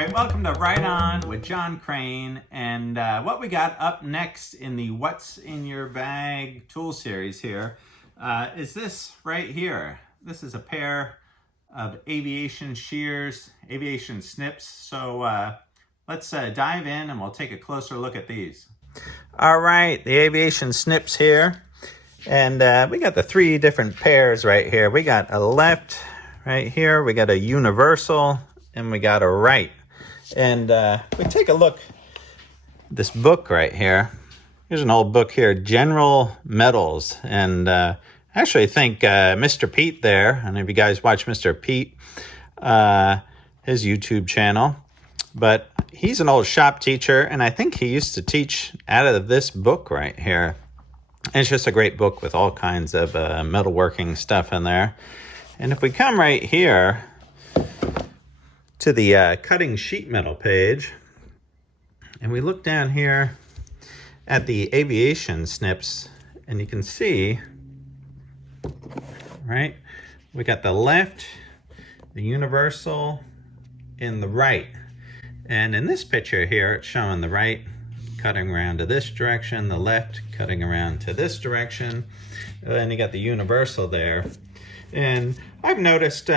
right, welcome to Right On with Jon Crane. And what we got up next in the What's in Your Bag tool series here is this right here. This is a pair of aviation shears, Aviation Snips. So let's dive in and we'll take a closer look at these. All right, the Aviation Snips here. And we got the three different pairs right here. We got a left right here, we got a universal, and we got a right. And we take a look at this book right here. Here's an old book here, General Metals. And I actually think Mr. Pete there, I don't know if you guys watch Mr. Pete, his YouTube channel, but he's an old shop teacher, and I think he used to teach out of this book right here. And it's just a great book with all kinds of metalworking stuff in there. And if we come right here to the cutting sheet metal page, and we look down here at the Aviation Snips, and you can see, right, we got the left, the universal, and the right. And in this picture here, it's showing the right cutting around to this direction, the left cutting around to this direction, and then you got the universal there. And I've noticed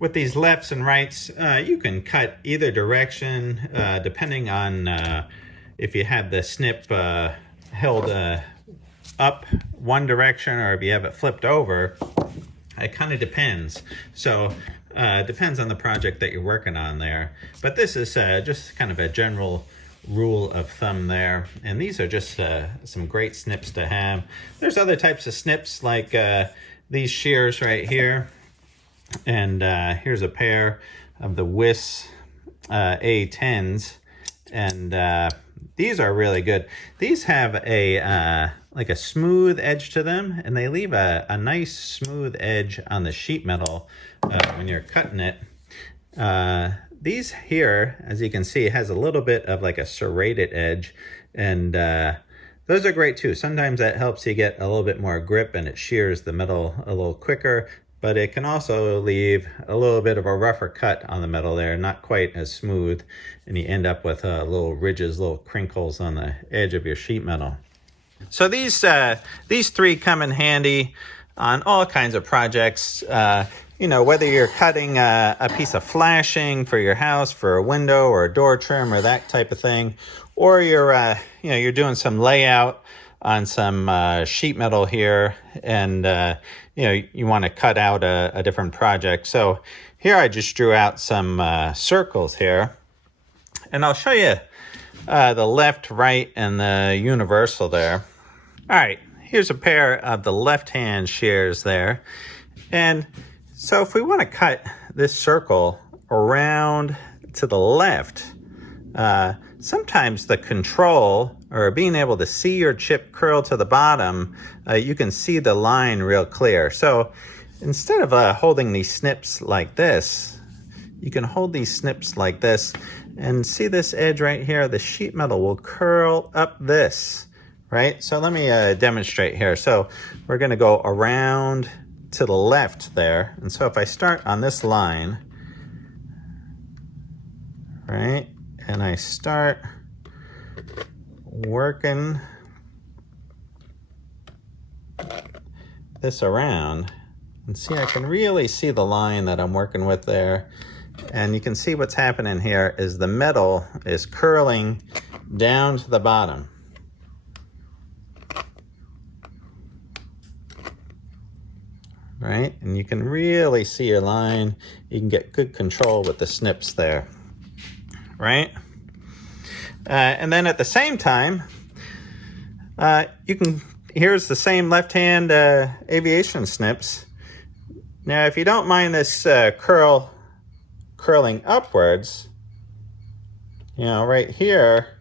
with these lefts and rights, you can cut either direction depending on if you have the snip held up one direction or if you have it flipped over. It kind of depends. So depends on the project that you're working on there. But this is just kind of a general rule of thumb there. And these are just some great snips to have. There's other types of snips like these shears right here. And here's a pair of the WIS A10s. And these are really good. These have a like a smooth edge to them, and they leave a nice smooth edge on the sheet metal when you're cutting it. These here, as you can see, has a little bit of like a serrated edge, and those are great too. Sometimes that helps you get a little bit more grip and it shears the metal a little quicker, but it can also leave a little bit of a rougher cut on the metal there, not quite as smooth, and you end up with little ridges, little crinkles on the edge of your sheet metal. So these three come in handy on all kinds of projects. You know, whether you're cutting a piece of flashing for your house, for a window or a door trim or that type of thing, or you're you're doing some layout on some sheet metal here, and you want to cut out a different project. So here I just drew out some circles here, and I'll show you the left, right, and the universal there. All right, here's a pair of the left-hand shears there, and so if we want to cut this circle around to the left, sometimes the control, or being able to see your chip curl to the bottom, you can see the line real clear. So instead of holding these snips like this, you can hold these snips like this, and see this edge right here, the sheet metal will curl up this, right? So let me demonstrate here. So we're gonna go around to the left there. And so if I start on this line, right, and I start working this around, and see, I can really see the line that I'm working with there. And you can see what's happening here is the metal is curling down to the bottom. Right, and you can really see your line. You can get good control with the snips there, right? And then at the same time, here's the same left-hand aviation snips. Now, if you don't mind this curling upwards, right here,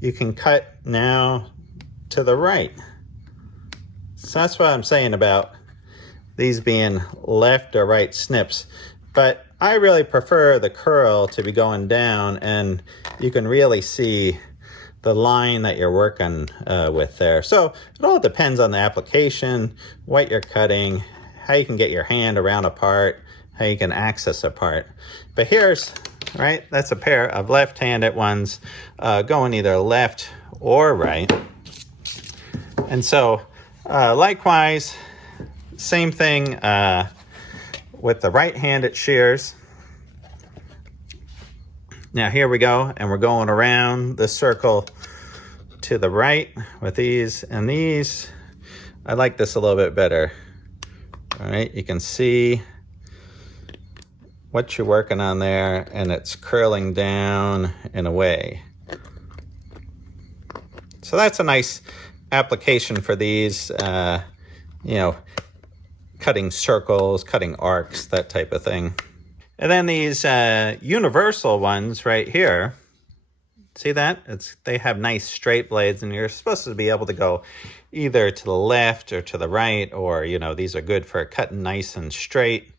you can cut now to the right. So that's what I'm saying about these being left or right snips. But I really prefer the curl to be going down, and you can really see the line that you're working with there. So it all depends on the application, what you're cutting, how you can get your hand around a part, how you can access a part. But here's right? That's a pair of left-handed ones going either left or right. And so likewise, same thing with the right-handed shears. Now here we go, and we're going around the circle to the right with these and these. I like this a little bit better. All right, you can see what you're working on there, and it's curling down and away. So that's a nice application for these, you know, cutting circles, cutting arcs, that type of thing. And then these universal ones right here, see that? They have nice straight blades, and you're supposed to be able to go either to the left or to the right, or, you know, these are good for cutting nice and straight.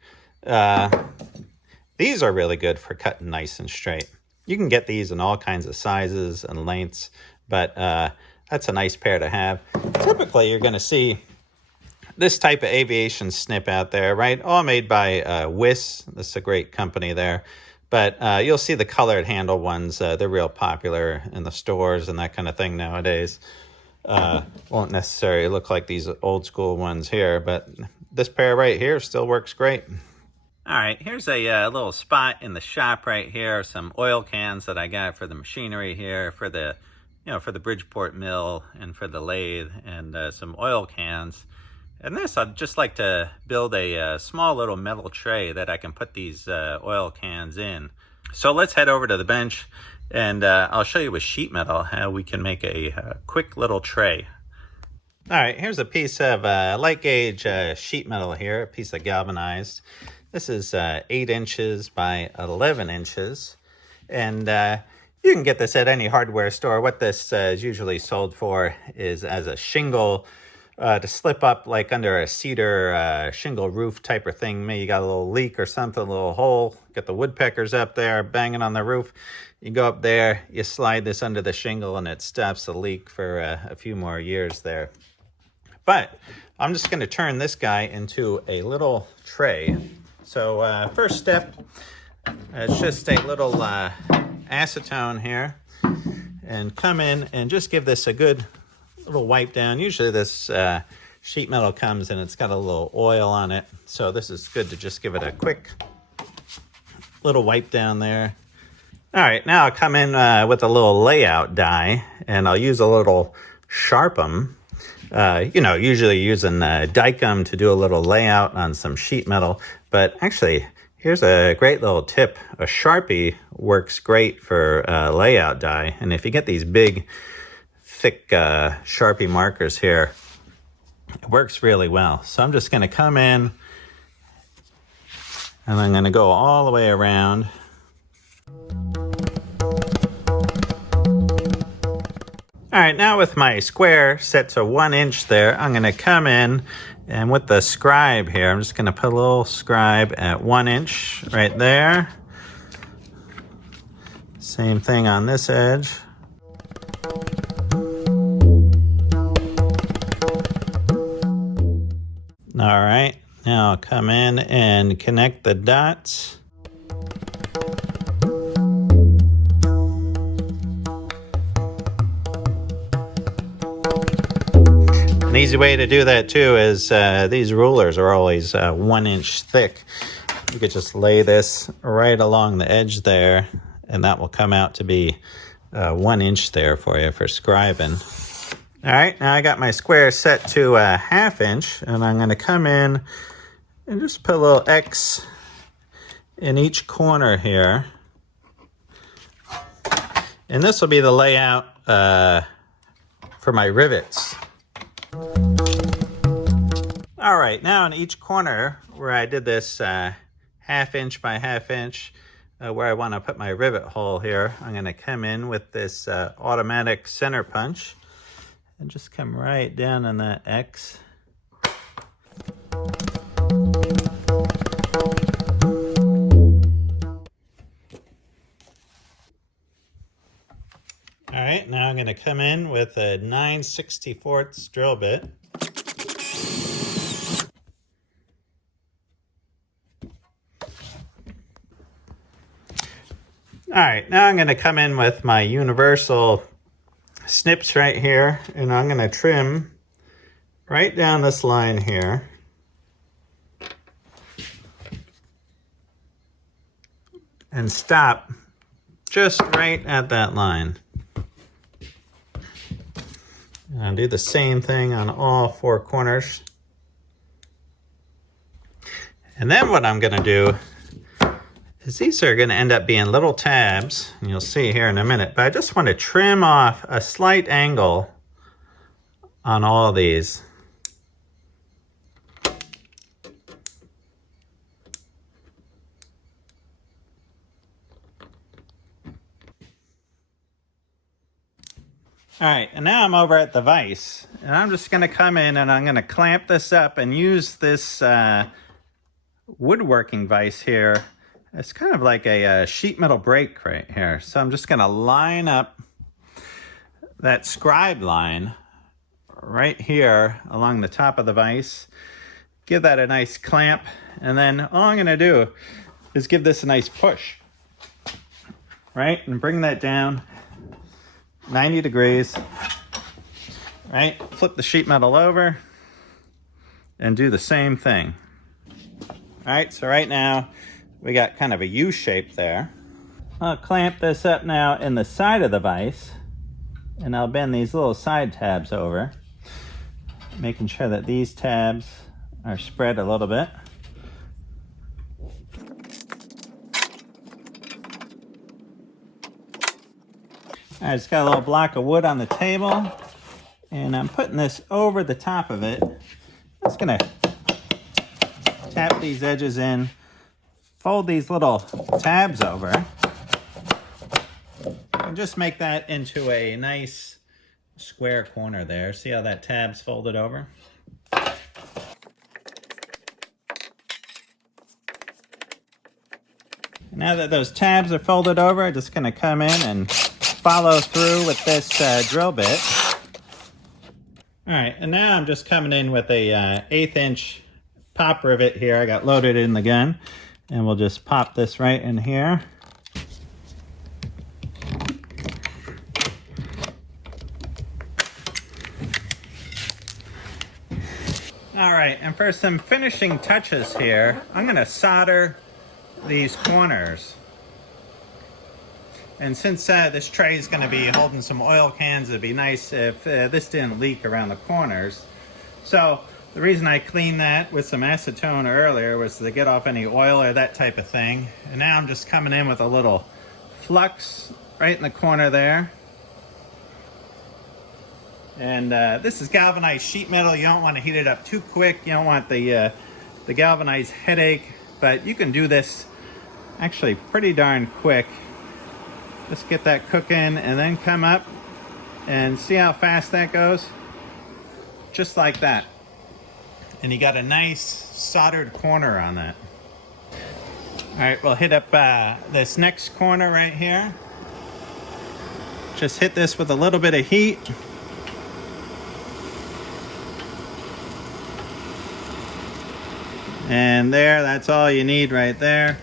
These are really good for cutting nice and straight. You can get these in all kinds of sizes and lengths, but that's a nice pair to have. Typically, you're going to see this type of aviation snip out there, right? All made by Wiss. This is a great company there. But you'll see the colored handle ones. They're real popular in the stores and that kind of thing nowadays. Won't necessarily look like these old school ones here, but this pair right here still works great. All right, here's a little spot in the shop right here. Some oil cans that I got for the machinery here, for the, you know, for the Bridgeport mill and for the lathe, and some oil cans. And this, I'd just like to build a small little metal tray that I can put these oil cans in. So let's head over to the bench, and I'll show you with sheet metal how we can make a quick little tray. All right, here's a piece of light gauge sheet metal here, a piece of galvanized. This is 8 inches by 11 inches. And you can get this at any hardware store. What this is usually sold for is as a shingle to slip up like under a cedar shingle roof type of thing. Maybe you got a little leak or something, a little hole, get the woodpeckers up there banging on the roof. You go up there, you slide this under the shingle, and it stops the leak for a few more years there. But I'm just going to turn this guy into a little tray. So first step, it's just a little acetone here, and come in and just give this a good little wipe down. Usually this sheet metal comes and it's got a little oil on it, so this is good to just give it a quick little wipe down there. All right, now I'll come in with a little layout die, and I'll use a little Sharp'em. You know, usually using Dykem to do a little layout on some sheet metal, but actually here's a great little tip. A Sharpie works great for layout die, and if you get these big thick Sharpie markers here, it works really well. So I'm just going to come in, and I'm going to go all the way around. All right, now with my square set to 1 inch there, I'm going to come in, and with the scribe here, I'm just going to put a little scribe at 1 inch right there. Same thing on this edge. All right, now I'll come in and connect the dots. An easy way to do that too is these rulers are always 1 inch thick. You could just lay this right along the edge there, and that will come out to be 1 inch there for you for scribing. All right, now I got my square set to a 1/2 inch, and I'm going to come in and just put a little X in each corner here. And this will be the layout for my rivets. All right, now in each corner where I did this 1/2 inch by 1/2 inch, where I want to put my rivet hole here, I'm going to come in with this automatic center punch and just come right down on that X. All right, now I'm going to come in with a 9/64 drill bit. All right, now I'm going to come in with my universal snips right here, and I'm going to trim right down this line here. And stop just right at that line. And I'll do the same thing on all four corners. And then what I'm going to do is these are going to end up being little tabs, and you'll see here in a minute, but I just want to trim off a slight angle on all these. All right, and now I'm over at the vise, and I'm just going to come in and I'm going to clamp this up and use this woodworking vise here. It's kind of like a sheet metal brake right here. So I'm just going to line up that scribe line right here along the top of the vise, give that a nice clamp, and then all I'm going to do is give this a nice push, right, and bring that down 90 degrees, right, flip the sheet metal over and do the same thing. All right, so right now we got kind of a U shape there. I'll clamp this up now in the side of the vise, and I'll bend these little side tabs over, making sure that these tabs are spread a little bit. I just got a little block of wood on the table, and I'm putting this over the top of it. I'm just gonna tap these edges in, fold these little tabs over, and just make that into a nice square corner there. See how that tab's folded over? Now that those tabs are folded over, I'm just gonna come in and follow through with this drill bit. All right, and now I'm just coming in with a 1/8 inch pop rivet here. I got loaded in the gun, and we'll just pop this right in here. All right, and for some finishing touches here, I'm gonna solder these corners. And since this tray is going to be holding some oil cans, it'd be nice if this didn't leak around the corners. So the reason I cleaned that with some acetone earlier was to get off any oil or that type of thing. And now I'm just coming in with a little flux right in the corner there. And this is galvanized sheet metal. You don't want to heat it up too quick. You don't want the galvanized headache, but you can do this actually pretty darn quick. Just get that cooking and then come up and see how fast that goes. Just like that. And you got a nice soldered corner on that. All right, we'll hit up this next corner right here. Just hit this with a little bit of heat. And there, that's all you need right there.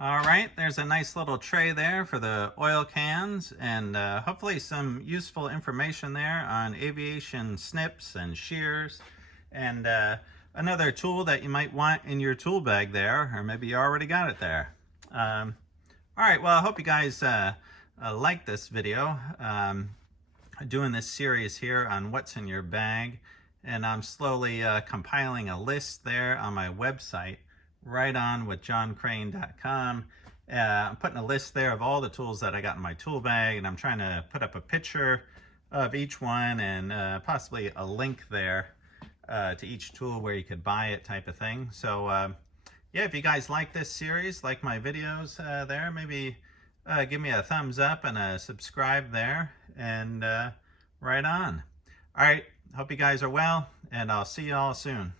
All right, there's a nice little tray there for the oil cans, and hopefully some useful information there on aviation snips and shears, and another tool that you might want in your tool bag there, or maybe you already got it there. All right, well, I hope you guys like this video. Doing this series here on what's in your bag, and I'm slowly compiling a list there on my website, right on with joncrane.com. I'm putting a list there of all the tools that I got in my tool bag, and I'm trying to put up a picture of each one and possibly a link there to each tool where you could buy it, type of thing. So yeah, if you guys like this series, like my videos there, maybe give me a thumbs up and a subscribe there, and right on. All right, hope you guys are well, and I'll see you all soon.